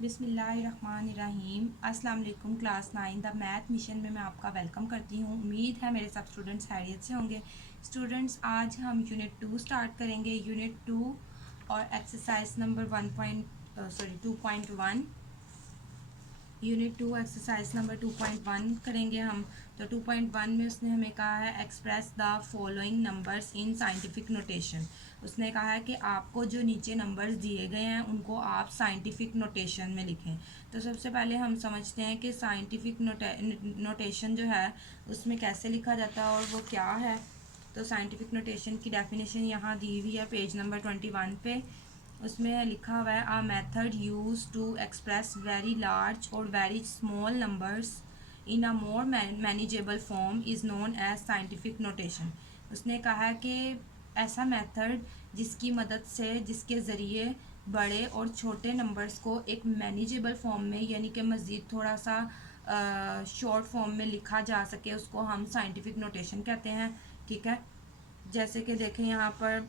बिस्मिल्लाहिर्रहमानिर्रहीम। अस्सलाम वालेकुम। क्लास 9 द मैथ मिशन में मैं आपका वेलकम करती हूँ। उम्मीद है मेरे सब स्टूडेंट्स खैरियत से होंगे। स्टूडेंट्स, आज हम यूनिट 2 स्टार्ट करेंगे। यूनिट 2 और exercise number 2.1 unit 2 exercise number 2.1 करेंगे हम। तो 2.1 में उसने हमें कहा है express the following numbers in scientific notation. उसने कहा है कि आपको जो नीचे नंबर्स दिए गए हैं उनको आप साइंटिफिक नोटेशन में लिखें। तो सबसे पहले हम समझते हैं कि साइंटिफिक नोटेशन जो है उसमें कैसे लिखा जाता है और वो क्या है। तो साइंटिफिक नोटेशन की डेफिनेशन यहाँ दी हुई है पेज नंबर 21 पे। उसमें लिखा हुआ है a method used to express very large और very small numbers in a more manageable form is known as scientific notation. उसने कहा है कि ऐसा मेथड जिसकी मदद से जिसके ज़रिए बड़े और छोटे नंबर्स को एक मैनेजेबल फॉर्म में यानी कि मज़ीद थोड़ा सा शॉर्ट फॉर्म में लिखा जा सके उसको हम साइंटिफिक नोटेशन कहते हैं। ठीक है, जैसे कि देखें यहाँ पर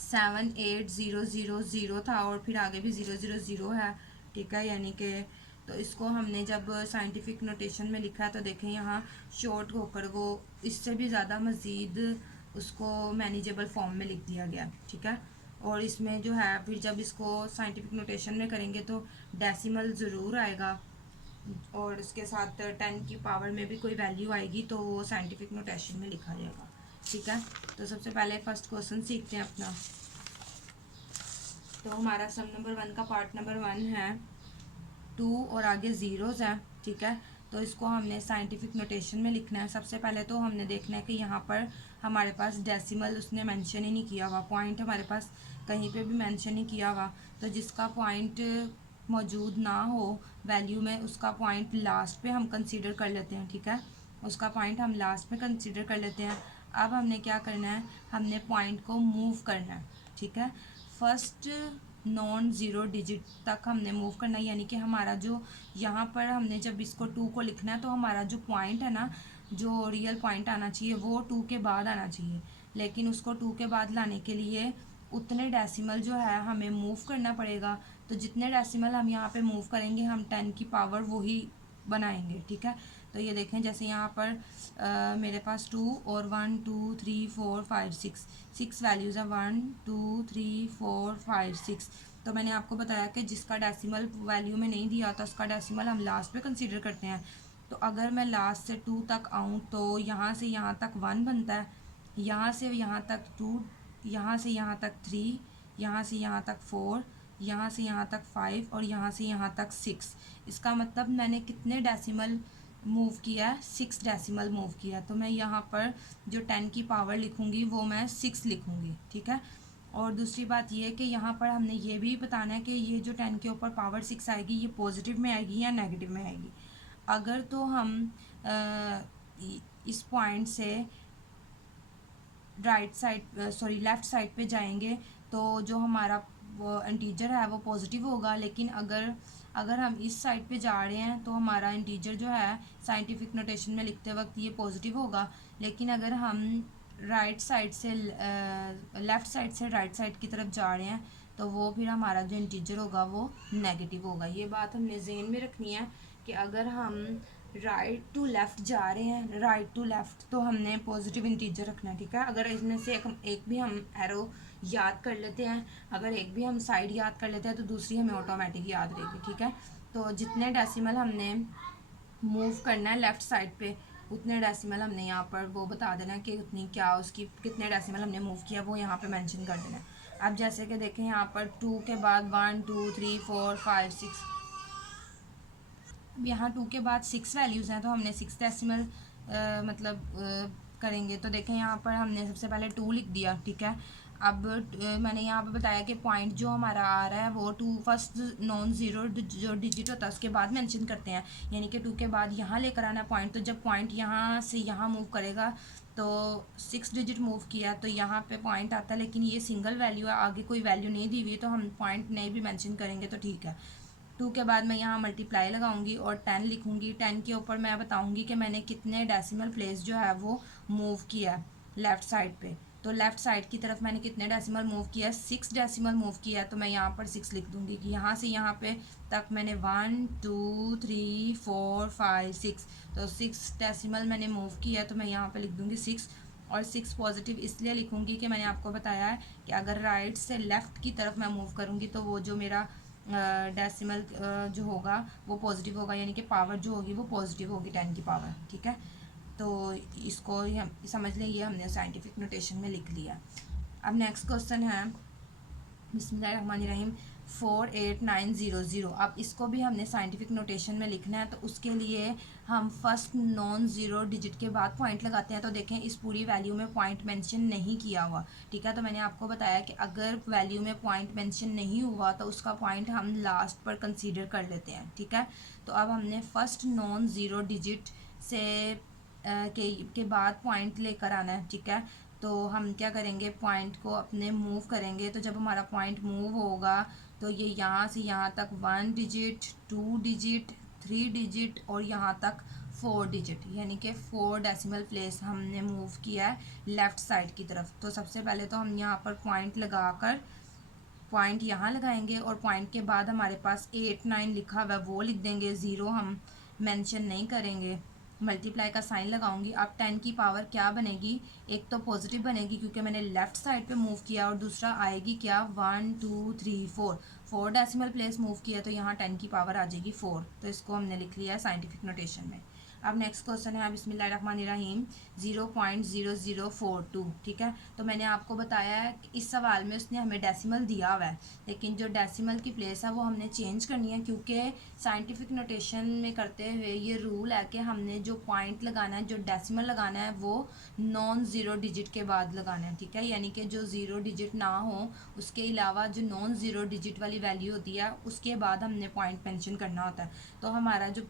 78000 था और फिर आगे भी 000 है। ठीक है, यानी कि तो इसको हमने जब साइंटिफिक नोटेशन में लिखा है तो देखें यहाँ शॉर्ट होकर वो इससे भी ज़्यादा मज़ीद उसको मैनेजेबल फॉर्म में लिख दिया गया। ठीक है, और इसमें जो है फिर जब इसको साइंटिफिक नोटेशन में करेंगे तो डेसिमल ज़रूर आएगा और उसके साथ 10 की पावर में भी कोई वैल्यू आएगी तो वो साइंटिफिक नोटेशन में लिखा जाएगा। ठीक है, तो सबसे पहले फर्स्ट क्वेश्चन सीखते हैं अपना। तो हमारा सम नंबर 1 का पार्ट नंबर 1 है 2 और आगे ज़ीरोज़ हैं। ठीक है, तो इसको हमने साइंटिफिक नोटेशन में लिखना है। सबसे पहले तो हमने देखना है कि यहाँ पर हमारे पास डेसिमल उसने मेंशन ही नहीं किया हुआ, पॉइंट हमारे पास कहीं पे भी मेंशन नहीं किया हुआ। तो जिसका पॉइंट मौजूद ना हो वैल्यू में उसका पॉइंट लास्ट पे हम कंसीडर कर लेते हैं। ठीक है, उसका पॉइंट हम लास्ट में कंसीडर कर लेते हैं। अब हमने क्या करना है, हमने पॉइंट को मूव करना है। ठीक है, फर्स्ट नॉन ज़ीरो डिजिट तक हमने मूव करना है, यानी कि हमारा जो यहाँ पर हमने जब इसको 2 को लिखना है तो हमारा जो पॉइंट है ना, जो रियल पॉइंट आना चाहिए वो 2 के बाद आना चाहिए। लेकिन उसको 2 के बाद लाने के लिए उतने डेसिमल जो है हमें मूव करना पड़ेगा। तो जितने डेसिमल हम यहाँ पे मूव करेंगे हम 10 की पावर वही बनाएंगे। ठीक है, तो ये देखें जैसे यहाँ पर मेरे पास 2 और 1 2 3 4 5 6 वैल्यूज़ हैं, 1 2 3 4 5 6। तो मैंने आपको बताया कि जिसका डेसिमल वैल्यू में नहीं दिया था उसका डेसिमल हम लास्ट पे कंसीडर करते हैं। तो अगर मैं लास्ट से 2 तक आऊँ तो यहाँ से यहाँ तक 1 बनता है, यहाँ से यहाँ तक 2, यहाँ से यहाँ तक 3, यहाँ से यहाँ तक 4, यहाँ से यहाँ तक 5 और यहाँ से यहाँ तक 6। इसका मतलब मैंने कितने डेसिमल मूव किया है, 6 डेसिमल मूव किया। तो मैं यहाँ पर जो 10 की पावर लिखूँगी वो मैं 6 लिखूँगी। ठीक है, और दूसरी बात ये है कि यहाँ पर हमने ये भी बताना है कि ये जो 10 के ऊपर पावर 6 आएगी ये पॉजिटिव में आएगी या नेगेटिव में आएगी। अगर तो हम इस पॉइंट से राइट साइड लेफ़्ट साइड पे जाएंगे तो जो हमारा वो इंटीजर है वो पॉजिटिव होगा। लेकिन अगर अगर हम इस साइड पे जा रहे हैं तो हमारा इंटीजर जो है साइंटिफिक नोटेशन में लिखते वक्त ये पॉजिटिव होगा। लेकिन अगर हम राइट साइड से लेफ़्ट साइड से राइट साइड की तरफ जा रहे हैं तो वो फिर हमारा जो इंटीजर होगा वो नेगेटिव होगा। ये बात हमने ज़हन में रखनी है कि अगर हम राइट टू लेफ़्ट जा रहे हैं, राइट टू लेफ़्ट, तो हमने पॉजिटिव इंटीजर रखना है। ठीक है, अगर इसमें से एक भी हम एरो याद कर लेते हैं, अगर एक भी हम साइड याद कर लेते हैं तो दूसरी हमें ऑटोमेटिक याद रहेगी। ठीक है, तो जितने डेसिमल हमने मूव करना है लेफ़्ट साइड पे उतने डेसिमल हमने यहाँ पर वो बता देना है कि उतनी क्या उसकी कितने डेसिमल हमने मूव किया वो यहाँ पे मेंशन कर देना है। अब जैसे कि देखें यहाँ पर 2 के बाद 1 2 3 4 5 6, अब यहाँ 2 के बाद 6 वैल्यूज़ हैं तो हमने 6 डेसिमल करेंगे। तो देखें यहाँ पर हमने सबसे पहले 2 लिख दिया। ठीक है, अब मैंने यहाँ पर बताया कि पॉइंट जो हमारा आ रहा है वो 2 फर्स्ट नॉन ज़ीरो जो डिजिट होता है उसके बाद मेंशन करते हैं, यानी कि 2 के बाद यहाँ लेकर आना पॉइंट। तो जब पॉइंट यहाँ से यहाँ मूव करेगा तो 6 डिजिट मूव किया तो यहाँ पे पॉइंट आता है, लेकिन ये सिंगल वैल्यू है, आगे कोई वैल्यू नहीं दी हुई है तो हम पॉइंट नहीं भी मेंशन करेंगे तो ठीक है। 2 के बाद मैं यहाँ मल्टीप्लाई लगाऊंगी और 10 लिखूंगी। 10 के ऊपर मैं बताऊंगी कि मैंने कितने डेसिमल प्लेस जो है वो मूव किया है लेफ़्ट साइड पे। तो लेफ़्ट साइड की तरफ मैंने कितने डेसिमल मूव किया है, 6 डेसिमल मूव किया है। तो मैं यहाँ पर 6 लिख दूँगी कि यहाँ से यहाँ पे तक मैंने 1 2 3 4 5 6, तो 6 डेसिमल मैंने मूव किया है। तो मैं यहाँ पे लिख दूँगी 6, और 6 पॉजिटिव इसलिए लिखूँगी कि मैंने आपको बताया है कि अगर राइट से लेफ़्ट की तरफ मैं मूव करूँगी तो वो जो मेरा डेसिमल जो होगा वो पॉजिटिव होगा, यानी कि पावर जो होगी वो पॉजिटिव होगी 10 की पावर। ठीक है, तो इसको हम समझ लें, ये हमने साइंटिफिक नोटेशन में लिख लिया। अब नेक्स्ट क्वेश्चन है बिस्मिल्लाहिर्रहमानिर्रहीम 48900। अब इसको भी हमने साइंटिफिक नोटेशन में लिखना है, तो उसके लिए हम फर्स्ट नॉन ज़ीरो डिजिट के बाद पॉइंट लगाते हैं। तो देखें इस पूरी वैल्यू में पॉइंट मेंशन नहीं किया हुआ। ठीक है, तो मैंने आपको बताया कि अगर वैल्यू में पॉइंट मेंशन नहीं हुआ तो उसका पॉइंट हम लास्ट पर कंसीडर कर लेते हैं। ठीक है, तो अब हमने फर्स्ट नॉन ज़ीरो डिजिट से के बाद पॉइंट लेकर आना है। ठीक है, तो हम क्या करेंगे, पॉइंट को अपने मूव करेंगे। तो जब हमारा पॉइंट मूव होगा तो ये यहाँ से यहाँ तक 1 डिजिट, 2 डिजिट, 3 डिजिट और यहाँ तक 4 डिजिट, यानी कि 4 डेसिमल प्लेस हमने मूव किया है लेफ़्ट साइड की तरफ। तो सबसे पहले तो हम यहाँ पर पॉइंट लगाकर पॉइंट यहाँ लगाएंगे, और पॉइंट के बाद हमारे पास 8 9 लिखा हुआ है वो लिख देंगे, ज़ीरो हम मेंशन नहीं करेंगे। मल्टीप्लाई का साइन लगाऊंगी। अब 10 की पावर क्या बनेगी, एक तो पॉजिटिव बनेगी क्योंकि मैंने लेफ़्ट साइड पे मूव किया, और दूसरा आएगी क्या 1 2 3 4, 4 डेसिमल प्लेस मूव किया, तो यहाँ 10 की पावर आ जाएगी 4। तो इसको हमने लिख लिया है साइंटिफिक नोटेशन में। अब नेक्स्ट क्वेश्चन है बिस्मिल्लाहिर्रहमानिर्रहीम 0.0042। ठीक है, तो मैंने आपको बताया है कि इस सवाल में उसने हमें डेसिमल दिया हुआ है, लेकिन जो डेसिमल की प्लेस है वो हमने चेंज करनी है, क्योंकि साइंटिफिक नोटेशन में करते हुए ये रूल है कि हमने जो पॉइंट लगाना है, जो डेसिमल लगाना है, वो नॉन ज़ीरो डिजिट के बाद लगाना है। ठीक है, यानी कि जो ज़ीरो डिजिट ना हो, उसके अलावा जो नॉन ज़ीरो डिजिट वाली वैल्यू होती है उसके बाद हमने पॉइंट मेंशन करना होता है। तो हमारा जो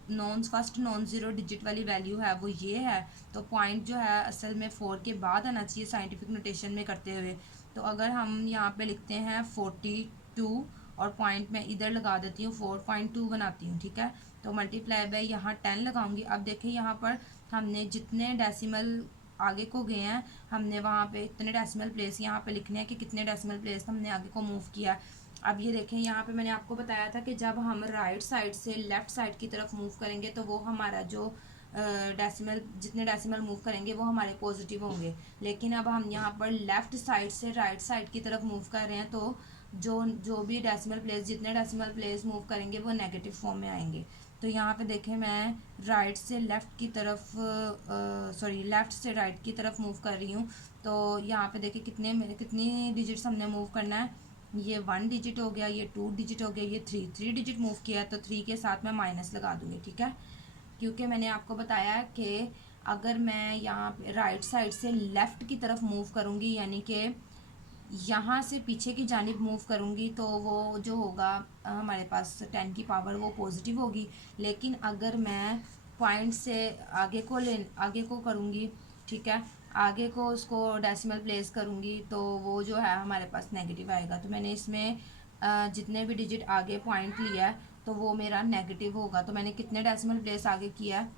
फर्स्ट नॉन ज़ीरो डिजिट वाली वैल्यू है वो ये है, तो पॉइंट जो है असल में 4 के बाद आना चाहिए साइंटिफिक नोटेशन में करते हुए। तो अगर हम यहाँ पे लिखते हैं 42 और पॉइंट में इधर लगा देती हूँ 4.2 बनाती हूँ। ठीक है, तो मल्टीप्लाई बाय यहाँ 10 लगाऊंगी। अब देखिए यहाँ पर हमने जितने डेसिमल आगे को गए हैं, हमने वहाँ पे इतने डेसिमल प्लेस यहाँ पे लिखने हैं कि कितने डेसिमल प्लेस हमने आगे को मूव किया। अब ये देखें, यहाँ पे मैंने आपको बताया था कि जब हम राइट साइड से लेफ़्ट साइड की तरफ मूव करेंगे तो वो हमारा जो डेसिमल, जितने डेसिमल मूव करेंगे वो हमारे पॉजिटिव होंगे। लेकिन अब हम यहाँ पर लेफ़्ट साइड से राइट साइड की तरफ मूव कर रहे हैं, तो जो भी डेसिमल प्लेस, जितने डेसिमल प्लेस मूव करेंगे वो नेगेटिव फॉर्म में आएंगे। तो यहाँ पे देखें, मैं राइट से लेफ़्ट की तरफ लेफ़्ट से राइट की तरफ मूव कर रही हूँ। तो यहाँ पे देखें कितनी डिजिट्स हमने मूव करना है, ये 1 डिजिट हो गया, ये 2 डिजिट हो गया, ये 3 डिजिट मूव किया है, तो 3 के साथ मैं माइनस लगा दूँगी। ठीक है, क्योंकि मैंने आपको बताया कि अगर मैं यहाँ पे राइट साइड से लेफ़्ट की तरफ मूव करूँगी, यानी कि यहाँ से पीछे की जानिब मूव करूँगी, तो वो जो होगा हमारे पास 10 की पावर वो पॉजिटिव होगी। लेकिन अगर मैं पॉइंट से आगे को करूँगी, ठीक है, आगे को उसको डेसिमल प्लेस करूँगी, तो वो जो है हमारे पास नेगेटिव आएगा। तो मैंने इसमें जितने भी डिजिट आगे पॉइंट लिया है तो वो मेरा नेगेटिव होगा। तो मैंने कितने डेसिमल प्लेस आगे किया है,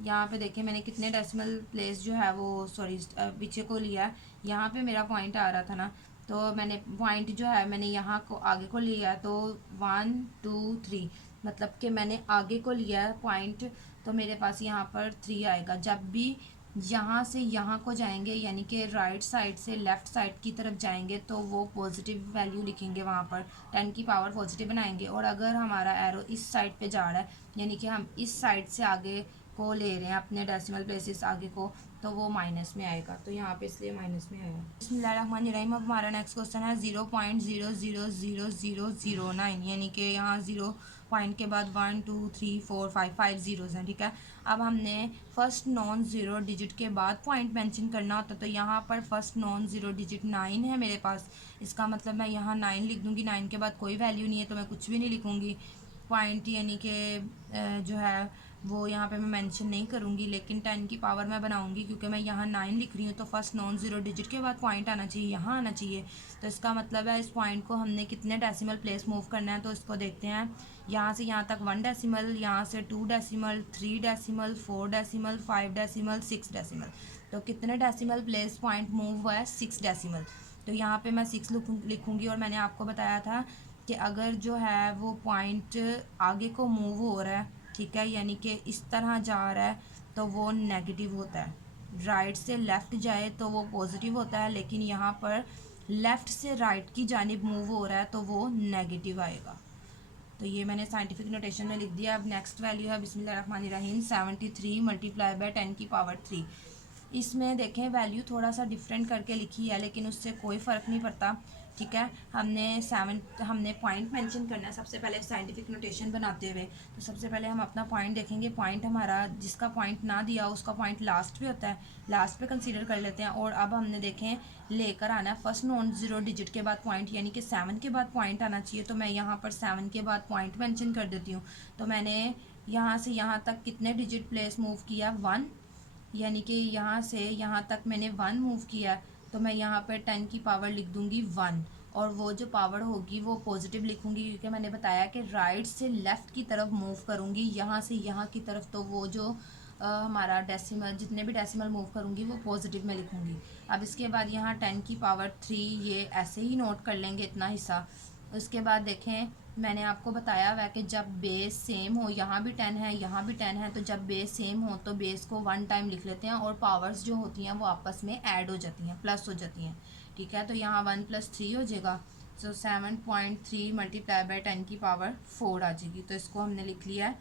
यहाँ पे देखिए मैंने कितने डेसिमल प्लेस जो है वो पीछे को लिया है। यहाँ पे मेरा पॉइंट आ रहा था ना, तो मैंने पॉइंट जो है मैंने यहाँ को आगे को लिया, तो 1 2 3, मतलब कि मैंने आगे को लिया है पॉइंट, तो मेरे पास यहाँ पर 3 आएगा। जब भी यहाँ से यहाँ को जाएंगे, यानी कि राइट साइड से लेफ़्ट साइड की तरफ जाएंगे, तो वो पॉजिटिव वैल्यू लिखेंगे, वहाँ पर 10 की पावर पॉजिटिव बनाएंगे। और अगर हमारा एरो इस साइड पे जा रहा है, यानी कि हम इस साइड से आगे को ले रहे हैं अपने डेसिमल प्लेसेस आगे को, तो वो माइनस में आएगा। तो यहाँ पे इसलिए माइनस में आएगा। बिस्मिल्लाहिर्रहमानिर्रहीम। अब हमारा नेक्स्ट क्वेश्चन है 0.000009, यानी कि यहाँ 0 पॉइंट के बाद 1 2 3 4 5 ज़ीरोज़ हैं। ठीक है, अब हमने फर्स्ट नॉन ज़ीरो डिजिट के बाद पॉइंट मेंशन करना होता है। तो यहाँ पर फर्स्ट नॉन ज़ीरो डिजिट 9 है मेरे पास, इसका मतलब मैं यहाँ 9 लिख दूँगी। 9 के बाद कोई वैल्यू नहीं है तो मैं कुछ भी नहीं लिखूँगी। पॉइंट यानी कि जो है वो यहाँ पे मैं मेंशन नहीं करूँगी, लेकिन 10 की पावर मैं बनाऊँगी क्योंकि मैं यहाँ 9 लिख रही हूँ तो फर्स्ट नॉन ज़ीरो डिजिट के बाद पॉइंट आना चाहिए, यहाँ आना चाहिए। तो इसका मतलब है इस पॉइंट को हमने कितने डेसिमल प्लेस मूव करना है, तो इसको देखते हैं। यहाँ से यहाँ तक 1 डेसिमल, यहाँ से 2 decimal, 3 decimal, 4 decimal, 5 decimal, 6 decimal. तो कितने डेसिमल प्लेस पॉइंट मूव हुआ है? 6 डेसिमल। तो यहाँ पे मैं 6 लिखूँगी। और मैंने आपको बताया था कि अगर जो है वो पॉइंट आगे को मूव हो रहा है, ठीक है, यानी कि इस तरह जा रहा है तो वो नेगेटिव होता है। राइट से लेफ़्ट जाए तो वो पॉजिटिव होता है, लेकिन यहाँ पर लेफ़्ट से राइट की जानिब मूव हो रहा है तो वो नेगेटिव आएगा। तो ये मैंने साइंटिफिक नोटेशन में लिख दिया। अब नेक्स्ट वैल्यू है बिस्मिल्लाहिर्रहमानिर्रहीम 73 मल्टीप्लाई बाय 10 की पावर 3। इसमें देखें वैल्यू थोड़ा सा डिफरेंट करके लिखी है, लेकिन उससे कोई फ़र्क नहीं पड़ता, ठीक है। हमने पॉइंट मेंशन करना है सबसे पहले साइंटिफिक नोटेशन बनाते हुए। तो सबसे पहले हम अपना पॉइंट देखेंगे। पॉइंट हमारा जिसका पॉइंट ना दिया उसका पॉइंट लास्ट पे होता है, लास्ट पे कंसीडर कर लेते हैं। और अब हमने देखें लेकर आना है फर्स्ट नॉन ज़ीरो डिजिट के बाद पॉइंट, यानी कि 7 के बाद पॉइंट आना चाहिए। तो मैं यहाँ पर 7 के बाद पॉइंट मेंशन कर देती हूँ। तो मैंने यहाँ से यहाँ तक कितने डिजिट प्लेस मूव किया? 1, यानी कि यहाँ से यहाँ तक मैंने 1 मूव किया। तो मैं यहाँ पर 10 की पावर लिख दूँगी 1, और वो जो पावर होगी वो पॉजिटिव लिखूँगी क्योंकि मैंने बताया कि राइट से लेफ़्ट की तरफ मूव करूँगी, यहाँ से यहाँ की तरफ। तो वो जो हमारा डेसिमल, जितने भी डेसिमल मूव करूँगी वो पॉजिटिव में लिखूँगी। अब इसके बाद यहाँ 10 की पावर 3, ये ऐसे ही नोट कर लेंगे इतना हिस्सा। उसके बाद देखें मैंने आपको बताया हुआ है कि जब बेस सेम हो, यहाँ भी 10 है यहाँ भी 10 है, तो जब बेस सेम हो तो बेस को 1 टाइम लिख लेते हैं और पावर्स जो होती हैं वो आपस में ऐड हो जाती हैं, प्लस हो जाती हैं, ठीक है। तो यहाँ 1 + 3 हो जाएगा। सो 7.3 मल्टीप्लाई बाय 10 की पावर 4 आ जाएगी। तो इसको हमने लिख लिया है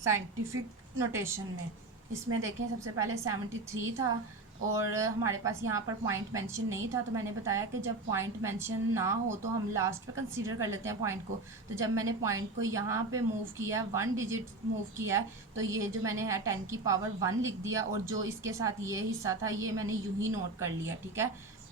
साइंटिफिक नोटेशन में। इसमें देखें सबसे पहले 73 था और हमारे पास यहाँ पर पॉइंट मेंशन नहीं था। तो मैंने बताया कि जब पॉइंट मेंशन ना हो तो हम लास्ट पे कंसीडर कर लेते हैं पॉइंट को। तो जब मैंने पॉइंट को यहाँ पे मूव किया, 1 डिजिट मूव किया, तो ये जो मैंने है 10 की पावर 1 लिख दिया, और जो इसके साथ ये हिस्सा था ये मैंने यूं ही नोट कर लिया, ठीक है।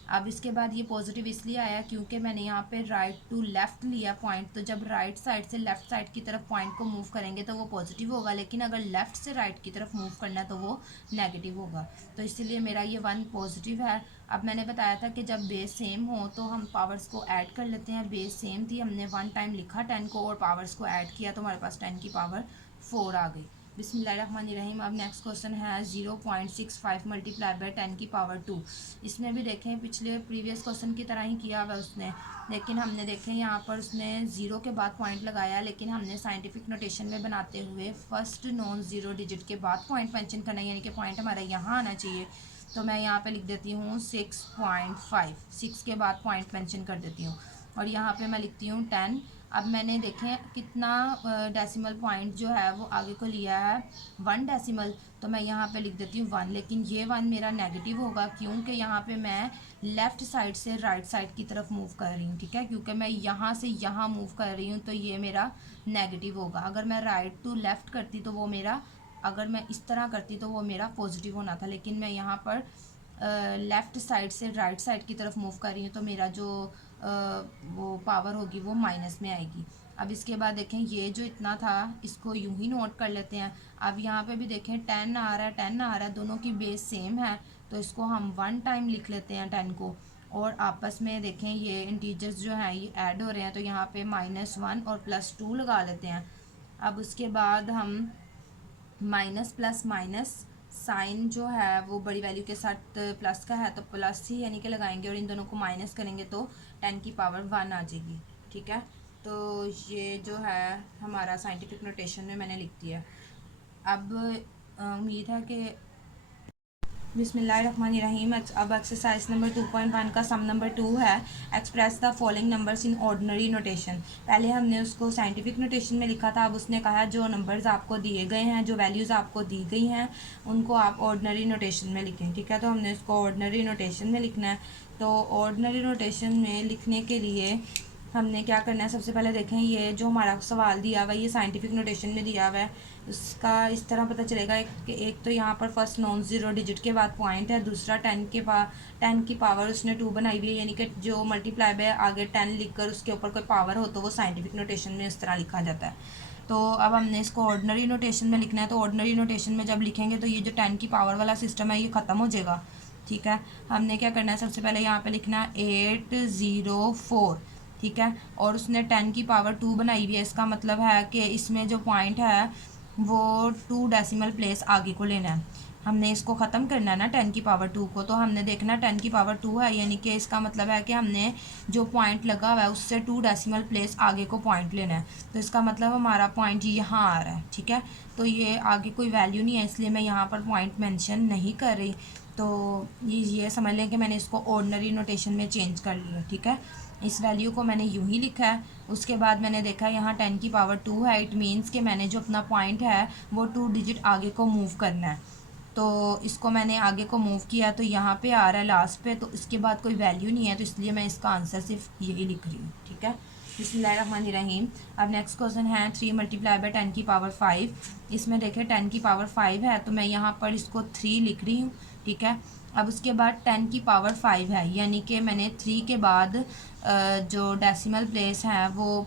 अब इसके बाद ये पॉजिटिव इसलिए आया क्योंकि मैंने यहाँ पे राइट टू लेफ़्ट लिया पॉइंट। तो जब राइट साइड से लेफ़्ट साइड की तरफ पॉइंट को मूव करेंगे तो वो पॉजिटिव होगा, लेकिन अगर लेफ़्ट से राइट की तरफ मूव करना है तो वो नेगेटिव होगा। तो इसलिए मेरा ये 1 पॉजिटिव है। अब मैंने बताया था कि जब बेस सेम हो तो हम पावर्स को ऐड कर लेते हैं। बेस सेम थी, हमने 1 टाइम लिखा 10 को और पावर्स को ऐड किया तो हमारे पास 10 की पावर 4 आ गई। बिस्मिल्लाहिर्रहमानिर्रहीम। अब नेक्स्ट क्वेश्चन है 0.65 मल्टीप्लाई बाय 10 की पावर 2। इसमें भी देखें पिछले प्रीवियस क्वेश्चन की तरह ही किया हुआ उसने, लेकिन हमने देखें यहाँ पर उसने 0 के बाद पॉइंट लगाया, लेकिन हमने साइंटिफिक नोटेशन में बनाते हुए फर्स्ट नॉन ज़ीरो डिजिट के बाद पॉइंट मेंशन करना है, यानी कि पॉइंट हमारा यहाँ आना चाहिए। तो मैं यहाँ पे लिख देती हूँ 6.5, 6 के बाद पॉइंट मेंशन कर देती हूँ, और यहाँ पे मैं लिखती हूँ 10। अब मैंने देखें कितना डेसिमल पॉइंट जो है वो आगे को लिया है 1 डेसिमल। तो मैं यहाँ पे लिख देती हूँ 1, लेकिन ये 1 मेरा नेगेटिव होगा क्योंकि यहाँ पे मैं लेफ़्ट साइड से राइट साइड की तरफ मूव कर रही हूँ, ठीक है। क्योंकि मैं यहाँ से यहाँ मूव कर रही हूँ तो ये मेरा नेगेटिव होगा। अगर मैं राइट टू लेफ़्ट करती तो वो मेरा, अगर मैं इस तरह करती तो वो मेरा पॉजिटिव होना था, लेकिन मैं यहाँ पर लेफ़्ट साइड से राइट साइड की तरफ मूव कर रही हूँ तो मेरा जो वो पावर होगी वो माइनस में आएगी। अब इसके बाद देखें ये जो इतना था इसको यूं ही नोट कर लेते हैं। अब यहाँ पे भी देखें 10 आ रहा है 10 आ रहा है, दोनों की बेस सेम है तो इसको हम 1 टाइम लिख लेते हैं 10 को, और आपस में देखें ये इंटीजर्स जो हैं ये ऐड हो रहे हैं तो यहाँ पे -1 और +2 लगा लेते हैं। अब उसके बाद हम माइनस प्लस माइनस साइन जो है वो बड़ी वैल्यू के साथ प्लस का है तो प्लस ही यानी कि लगाएंगे, और इन दोनों को माइनस करेंगे तो 10 की पावर 1 आ जाएगी, ठीक है। तो ये जो है हमारा साइंटिफिक नोटेशन में मैंने लिख दिया। अब उम्मीद है कि बिस्मिल्लाहिर्रहमानिर्रहीम। अब एक्सरसाइज नंबर 2.1 का सम नंबर 2 है, express the following numbers in ordinary notation. पहले हमने उसको साइंटिफिक नोटेशन में लिखा था, अब उसने कहा जो नंबर्स आपको दिए गए हैं, जो वैल्यूज़ आपको दी गई हैं उनको आप ऑर्डिनरी नोटेशन में लिखें, ठीक है। तो हमने उसको ऑर्डिनरी नोटेशन में लिखना है। तो ऑर्डिनरी नोटेशन में लिखने के लिए हमने क्या करना है, सबसे पहले देखें ये जो हमारा सवाल दिया हुआ है ये साइंटिफिक नोटेशन में दिया हुआ है, उसका इस तरह पता चलेगा एक तो यहाँ पर फर्स्ट नॉन ज़ीरो डिजिट के बाद पॉइंट है, दूसरा 10 की पावर उसने 2 बनाई हुई है, यानी कि जो मल्टीप्लाई बाय आगे 10 लिखकर उसके ऊपर कोई पावर हो तो वो साइंटिफिक नोटेशन में इस तरह लिखा जाता है। तो अब हमने इसको ऑर्डिनरी नोटेशन में लिखना है, तो ऑर्डिनरी नोटेशन में जब लिखेंगे तो ये जो 10 की पावर वाला सिस्टम है ये ख़त्म हो जाएगा। ठीक है, हमने क्या करना है, सबसे पहले यहाँ पे लिखना है 804। ठीक है, और उसने 10 की पावर 2 बनाई हुई है, इसका मतलब है कि इसमें जो पॉइंट है वो 2 डेसिमल प्लेस आगे को लेना है। हमने इसको ख़त्म करना है ना 10 की पावर 2 को, तो हमने देखना 10 की पावर 2 है, यानी कि इसका मतलब है कि हमने जो पॉइंट लगा हुआ है उससे 2 डेसिमल प्लेस आगे को पॉइंट लेना है। तो इसका मतलब हमारा पॉइंट यहाँ आ रहा है। ठीक है, तो ये आगे कोई वैल्यू नहीं है, इसलिए मैं यहाँ पर पॉइंट मेंशन नहीं कर रही। तो ये समझ लें कि मैंने इसको ऑर्डिनरी नोटेशन में चेंज कर लिया। ठीक है, इस वैल्यू को मैंने यूं ही लिखा है। उसके बाद मैंने देखा यहाँ 10 की पावर 2 है, इट मीन्स कि मैंने जो अपना पॉइंट है वो 2 डिजिट आगे को मूव करना है। तो इसको मैंने आगे को मूव किया तो यहाँ पे आ रहा है लास्ट पे, तो इसके बाद कोई वैल्यू नहीं है, तो इसलिए मैं इसका आंसर सिर्फ यही लिख रही हूँ। ठीक है, बिस्मिल्लाहिर्रहमानिर्रहीम। अब नेक्स्ट क्वेश्चन है 3 मल्टीप्लाई बाय 10 की पावर 5। इसमें देखें 10 की पावर 5 है, तो मैं यहाँ पर इसको 3 लिख रही हूँ। ठीक है, अब उसके बाद 10 की पावर 5 है, यानी कि मैंने 3 के बाद जो डेसिमल प्लेस है वो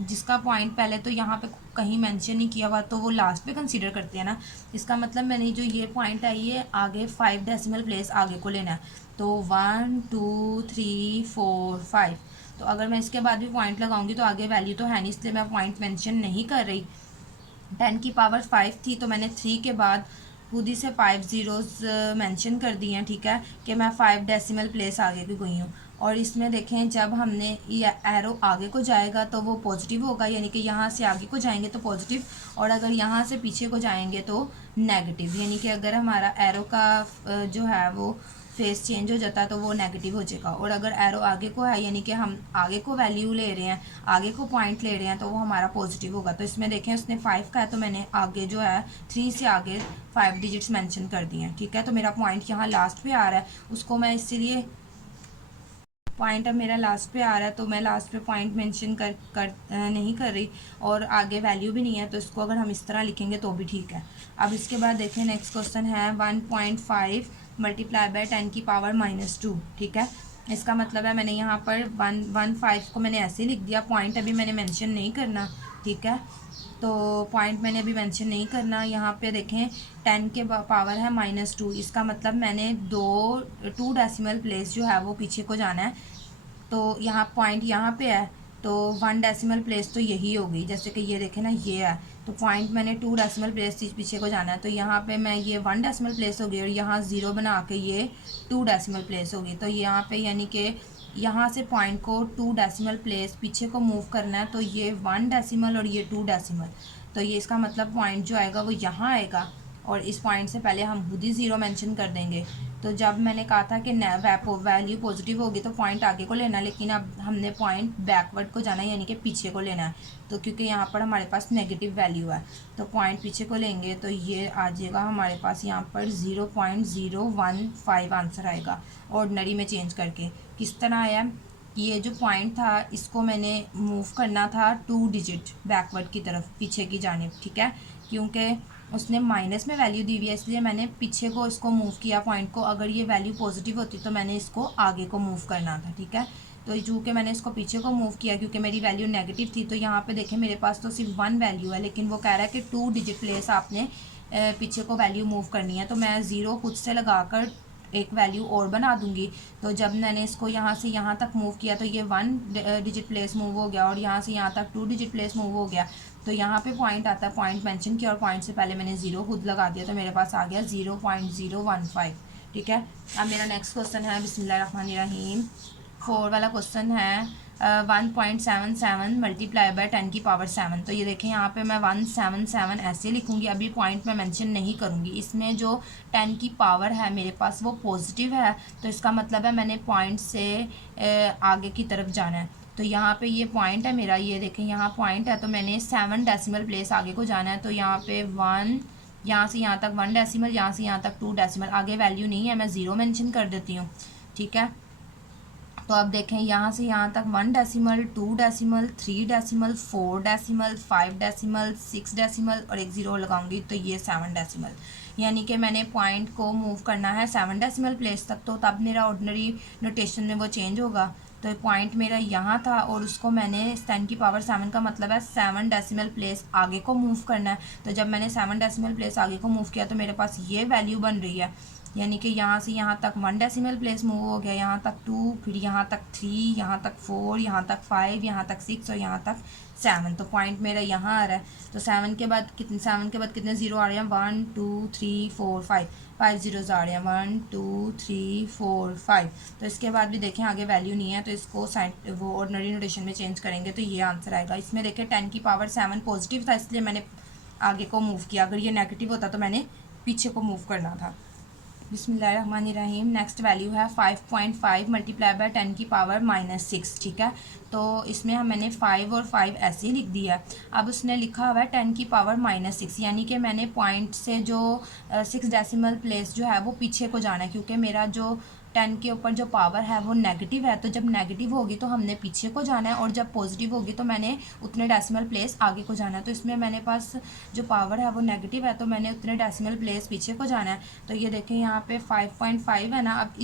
जिसका पॉइंट पहले तो यहाँ पे कहीं मेंशन नहीं किया हुआ तो वो लास्ट पे कंसीडर करते हैं ना। इसका मतलब मैंने जो ये पॉइंट है ये आगे 5 डेसिमल प्लेस आगे को लेना है। तो 1 2 3 4 5, तो अगर मैं इसके बाद भी पॉइंट लगाऊंगी तो आगे वैल्यू तो है नहीं, इसलिए मैं पॉइंट मेंशन नहीं कर रही। 10 की पावर 5 थी तो मैंने 3 के बाद खुद ही से 5 ज़ीरोज़ मेंशन कर दिए हैं। ठीक है, कि मैं 5 डेसिमल प्लेस आगे की गई हूँ। और इसमें देखें जब हमने ये एरो आगे को जाएगा तो वो पॉजिटिव होगा, यानी कि यहाँ से आगे को जाएंगे तो पॉजिटिव, और अगर यहाँ से पीछे को जाएंगे तो नेगेटिव, यानी कि अगर हमारा एरो का जो है वो फेस चेंज हो जाता है तो वो नेगेटिव हो जाएगा। और अगर एरो आगे को है, यानी कि हम आगे को वैल्यू ले रहे हैं, आगे को पॉइंट ले रहे हैं, तो वो हमारा पॉजिटिव होगा। तो इसमें देखें उसने 5 का है तो मैंने आगे जो है 3 से आगे 5 डिजिट्स मेंशन कर दिए हैं। ठीक है, तो मेरा पॉइंट यहाँ लास्ट पे आ रहा है, उसको मैं इसीलिए पॉइंट अब मेरा लास्ट पे आ रहा है तो मैं लास्ट पे पॉइंट मेंशन नहीं कर रही, और आगे वैल्यू भी नहीं है, तो इसको अगर हम इस तरह लिखेंगे तो भी ठीक है। अब इसके बाद देखें नेक्स्ट क्वेश्चन है 1.5 मल्टीप्लाई बाय 10 की पावर -2। ठीक है, इसका मतलब है मैंने यहाँ पर 115 को मैंने ऐसे ही लिख दिया, पॉइंट अभी मैंने मेंशन नहीं करना। ठीक है, तो पॉइंट मैंने अभी मेंशन नहीं करना। यहाँ पे देखें 10 के पावर है -2, इसका मतलब मैंने 2 डेसिमल प्लेस जो है वो पीछे को जाना है। तो यहाँ पॉइंट यहाँ पे है तो 1 डेसिमल प्लेस तो यही होगी, जैसे कि ये देखें ना ये है, तो पॉइंट मैंने 2 डेसिमल प्लेस पीछे को जाना है, तो यहाँ पे मैं ये 1 डेसिमल प्लेस होगी और यहाँ 0 बना के ये 2 डेसिमल प्लेस होगी। तो यहाँ पे यानी कि यहाँ से पॉइंट को 2 डेसिमल प्लेस पीछे को मूव करना है, तो ये 1 डेसिमल और ये 2 डेसिमल, तो ये इसका मतलब पॉइंट जो आएगा वो यहाँ आएगा, और इस पॉइंट से पहले हम खुद ही 0 मेंशन कर देंगे। तो जब मैंने कहा था कि वैल्यू पॉजिटिव होगी तो पॉइंट आगे को लेना, लेकिन अब हमने पॉइंट बैकवर्ड को जाना है, यानी कि पीछे को लेना है। तो क्योंकि यहाँ पर हमारे पास नेगेटिव वैल्यू है तो पॉइंट पीछे को लेंगे, तो ये आ जाएगा हमारे पास यहाँ पर 0.015 आंसर आएगा ऑर्डिनरी में चेंज करके। किस तरह आया, ये जो पॉइंट था इसको मैंने मूव करना था 2 डिजिट बैकवर्ड की तरफ, पीछे की जानिब। ठीक है, क्योंकि उसने माइनस में वैल्यू दी हुई है इसलिए मैंने पीछे को इसको मूव किया पॉइंट को, अगर ये वैल्यू पॉजिटिव होती तो मैंने इसको आगे को मूव करना था। ठीक है, तो चूँकि मैंने इसको पीछे को मूव किया क्योंकि मेरी वैल्यू नेगेटिव थी, तो यहाँ पे देखें मेरे पास तो सिर्फ 1 वैल्यू है, लेकिन वो कह रहा है कि 2 डिजिट प्लेस आपने पीछे को वैल्यू मूव करनी है, तो मैं 0 खुद से लगाकर एक वैल्यू और बना दूंगी। तो जब मैंने इसको यहाँ से यहाँ तक मूव किया तो ये 1 डिजिट प्लेस मूव हो गया, और यहाँ से यहाँ तक 2 डिजिट प्लेस मूव हो गया। तो यहाँ पे पॉइंट आता है, पॉइंट मेंशन किया और पॉइंट से पहले मैंने 0 खुद लगा दिया, तो मेरे पास आ गया 0.015। ठीक है, अब मेरा नेक्स्ट क्वेश्चन है बिस्मिल्लाहिर्रहमानिर्रहीम 4 वाला क्वेश्चन है 1.77 मल्टीप्लाई बाय 10 की पावर 7। तो ये देखें यहाँ पे मैं 177 ऐसे लिखूँगी, अभी पॉइंट में मेंशन नहीं करूँगी। इसमें जो 10 की पावर है मेरे पास वो पॉजिटिव है, तो इसका मतलब है मैंने पॉइंट से आगे की तरफ जाना है। तो यहाँ पे ये पॉइंट है मेरा, ये देखें यहाँ पॉइंट है, तो मैंने 7 डेसिमल प्लेस आगे को जाना है। तो यहाँ पे 1, यहाँ से यहाँ तक 1 डेसिमल, यहाँ से यहाँ तक 2 डेसिमल, आगे वैल्यू नहीं है, मैं 0 मेंशन कर देती हूँ। ठीक है, तो अब देखें यहाँ से यहाँ तक 1 decimal, 2 decimal, 3 decimal, 4 decimal, 5 decimal, 6 decimal और एक ज़ीरो लगाऊंगी तो ये 7 डेसिमल। यानी कि मैंने पॉइंट को मूव करना है 7 डेसिमल प्लेस तक, तो तब मेरा ऑर्डिनरी नोटेशन में वो चेंज होगा। तो पॉइंट मेरा यहाँ था और उसको मैंने 10 की पावर 7 का मतलब है 7 डेसिमल प्लेस आगे को मूव करना है। तो जब मैंने 7 डेसिमल प्लेस आगे को मूव किया तो मेरे पास ये वैल्यू बन रही है। यानी कि यहाँ से यहाँ तक 1 डेसिमल प्लेस मूव हो गया, यहाँ तक 2, फिर यहाँ तक 3, यहाँ तक 4, यहाँ तक 5, यहाँ तक 6 और यहाँ तक 7। तो पॉइंट मेरा यहाँ आ रहा है। तो 7 के बाद कितने ज़ीरो आ रहे हैं? 1 2 3 4 5 ज़ीरोज़ आ रहे हैं। 1 2 3 4 5। तो इसके बाद भी देखें आगे वैल्यू नहीं है, तो इसको साइन वो ऑर्डिनरी नोटेशन में चेंज करेंगे तो ये आंसर आएगा। इसमें देखें 10 की पावर 7 पॉजिटिव था इसलिए मैंने आगे को मूव किया, अगर ये नेगेटिव होता तो मैंने पीछे को मूव करना था। बिस्मिल्लाहिर्रहमानिर्रहीम। नेक्स्ट वैल्यू है 5.5 मल्टीप्लाई बाय 10 की पावर -6। ठीक है, तो इसमें मैंने 5 और 5 ऐसे ही लिख दिया। अब उसने लिखा हुआ है 10 की पावर -6, यानी कि मैंने पॉइंट से जो 6 डेसिमल प्लेस जो है वो पीछे को जाना है, क्योंकि मेरा जो 10 के ऊपर जो पावर है वो नेगेटिव है। तो जब नेगेटिव होगी तो हमने पीछे को जाना है और जब पॉजिटिव होगी तो मैंने उतने डेसिमल प्लेस आगे को जाना है। तो इसमें मेरे पास जो पावर है वो नेगेटिव है तो मैंने उतने डेसिमल प्लेस पीछे को जाना है। तो ये देखें यहाँ पे 5.5 है ना, अब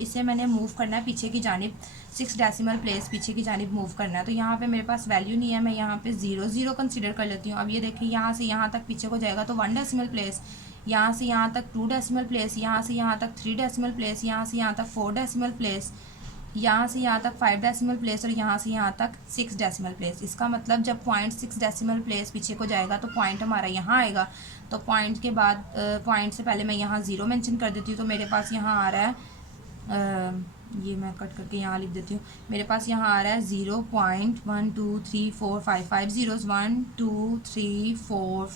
इसे मैंने मूव करना है पीछे की जानिब, 6 डेसिमल प्लेस पीछे की जानिब मूव करना है। तो यहाँ पे मेरे पास वैल्यू नहीं है, मैं यहाँ पे 0 0 कंसिडर कर लेती हूँ। अब ये देखें यहाँ से यहाँ तक पीछे को जाएगा तो 1 डेसिमल प्लेस, यहाँ से यहाँ तक 2 डेसिमल प्लेस, यहाँ से यहाँ तक 3 डेसिमल प्लेस, यहाँ से यहाँ तक 4 डेसिमल प्लेस, यहाँ से यहाँ तक 5 डेसिमल प्लेस और यहाँ से यहाँ तक 6 डेसिमल प्लेस। इसका मतलब जब पॉइंट 6 डेसिमल प्लेस पीछे को जाएगा तो पॉइंट हमारा यहाँ आएगा। तो पॉइंट के बाद पॉइंट से पहले मैं यहाँ 0 मेंशन कर देती हूँ। तो मेरे पास यहाँ आ रहा है, ये मैं कट करके यहाँ लिख देती हूँ। मेरे पास यहाँ आ रहा है 0.1 2 3 4 5 5 ज़ीरोज़, 1 2 3 4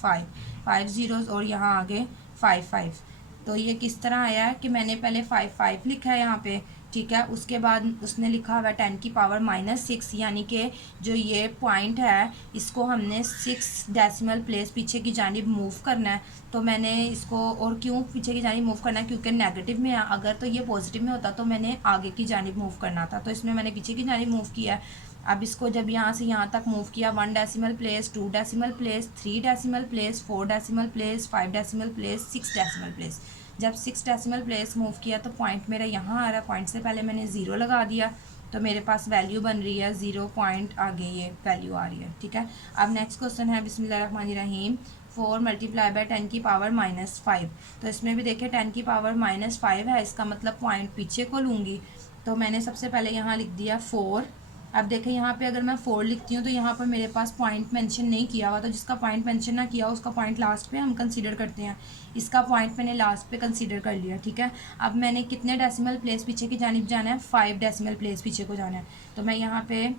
5 ज़ीरोज़ और यहाँ आगे 5 तो ये किस तरह आया है कि मैंने पहले 5 लिखा है यहाँ पे, ठीक है। उसके बाद उसने लिखा हुआ 10 की पावर -6, यानी कि जो ये पॉइंट है इसको हमने 6 डेसिमल प्लेस पीछे की जानिब मूव करना है। तो मैंने इसको, और क्यों पीछे की जानिब मूव करना है? क्योंकि नेगेटिव में है, अगर तो ये पॉजिटिव में होता तो मैंने आगे की जानिब मूव करना था। तो इसमें मैंने पीछे की जानिब मूव किया है। अब इसको जब यहाँ से यहाँ तक मूव किया, 1 decimal place, 2 decimal place, 3 decimal place, 4 decimal place, 5 decimal place, 6 decimal place. जब 6 डेसिमल प्लेस मूव किया तो पॉइंट मेरा यहाँ आ रहा है। पॉइंट से पहले मैंने 0 लगा दिया तो मेरे पास वैल्यू बन रही है 0 पॉइंट आगे ये वैल्यू आ रही है, ठीक है। अब नेक्स्ट क्वेश्चन है बिस्मिल्लाहिर्रहमानिर्रहीम 4 मल्टीप्लाई बाय 10 की पावर -5। तो इसमें भी देखिए 10 की पावर -5 है, इसका मतलब पॉइंट पीछे को लूँगी। तो मैंने सबसे पहले यहाँ लिख दिया 4। अब देखें यहाँ पे अगर मैं 4 लिखती हूँ तो यहाँ पर मेरे पास पॉइंट मेंशन नहीं किया हुआ, तो जिसका पॉइंट मेंशन ना किया उसका पॉइंट लास्ट पे हम कंसीडर करते हैं। इसका पॉइंट मैंने लास्ट पे कंसीडर कर लिया, ठीक है। अब मैंने कितने डेसिमल प्लेस पीछे की जानिब जाना है? 5 डेसिमल प्लेस पीछे को जाना है। तो मैं यहाँ पे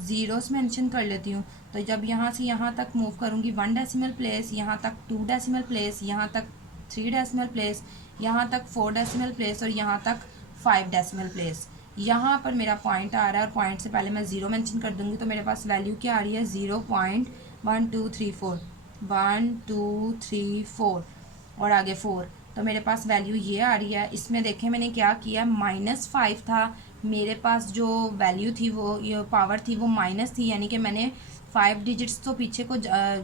ज़ीरोस मेंशन कर लेती हूँ। तो जब यहाँ से यहाँ तक मूव करूँगी 1 डेसिमल प्लेस, यहाँ तक 2 डेसिमल प्लेस, यहाँ तक 3 डेसिमल प्लेस, यहाँ तक 4 डेसिमल प्लेस और यहाँ तक 5 डेसिमल प्लेस। यहाँ पर मेरा पॉइंट आ रहा है और पॉइंट से पहले मैं 0 मेंशन कर दूँगी तो मेरे पास वैल्यू क्या आ रही है? 0.1234 1 2 3 4 और आगे 4। तो मेरे पास वैल्यू ये आ रही है। इसमें देखें मैंने क्या किया, -5 था मेरे पास, जो वैल्यू थी वो ये पावर थी वो माइनस थी, यानी कि मैंने 5 डिजिट्स तो पीछे को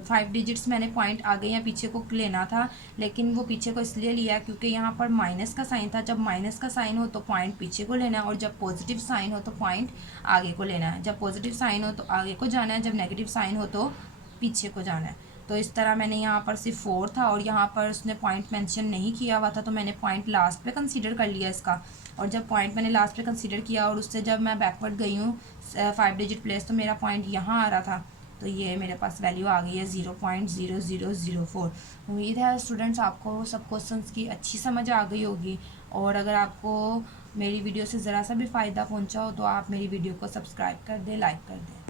5 डिजिट्स मैंने पॉइंट आगे या पीछे को लेना था, लेकिन वो पीछे को इसलिए लिया क्योंकि यहाँ पर माइनस का साइन था। जब माइनस का साइन हो तो पॉइंट पीछे को लेना है और जब पॉजिटिव साइन हो तो पॉइंट आगे को लेना है। जब पॉजिटिव साइन हो तो आगे को जाना है, जब नेगेटिव साइन हो तो पीछे को जाना है। तो इस तरह मैंने यहाँ पर सिर्फ 4 था और यहाँ पर उसने पॉइंट मेंशन नहीं किया हुआ था तो मैंने पॉइंट लास्ट पे कंसीडर कर लिया इसका। और जब पॉइंट मैंने लास्ट पे कंसीडर किया और उससे जब मैं बैकवर्ड गई हूँ 5 डिजिट प्लेस तो मेरा पॉइंट यहाँ आ रहा था। तो ये मेरे पास वैल्यू आ गई है 0.0004। उम्मीद है स्टूडेंट्स आपको सब क्वेश्चंस की अच्छी समझ आ गई होगी, और अगर आपको मेरी वीडियो से ज़रा सा भी फ़ायदा पहुँचा हो तो आप मेरी वीडियो को सब्सक्राइब कर दें, लाइक कर दें।